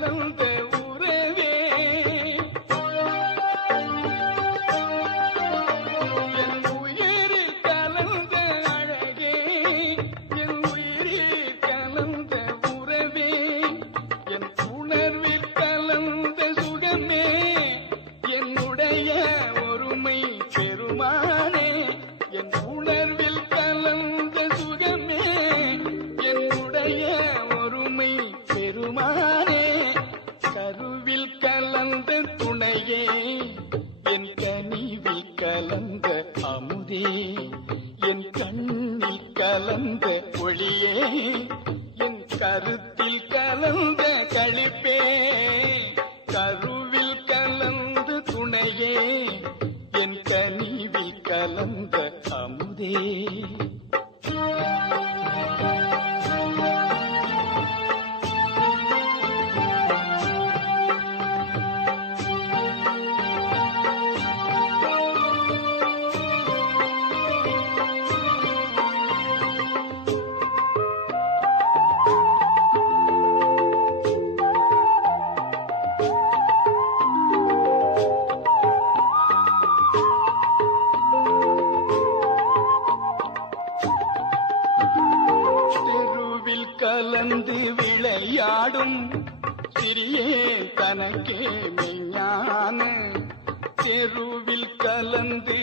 கலந்த உறவே என் உயிரில் கலந்த அழகே என் உயிரில் கலந்த உறவே என் உணர்வில் கலந்த சுகமே என்னுடைய ஒருமை பெருமானே என் உணர்வில் கலந்த சுகமே என்னுடைய ஒருமை பெருமானே கருவில் கலந்த துணையே என் கனிவில் கலந்த அமுதே என் கண்ணில் கலந்த ஒளியே என் கருத்தில் கலந்த களிப்பே கருவில் கலந்த துணையே என் கனிவில் கலந்த அமுதே தெருவில் கலந்து விளையாடும் சிறியே தனக்கே மெய்ஞான தெருவில் கலந்து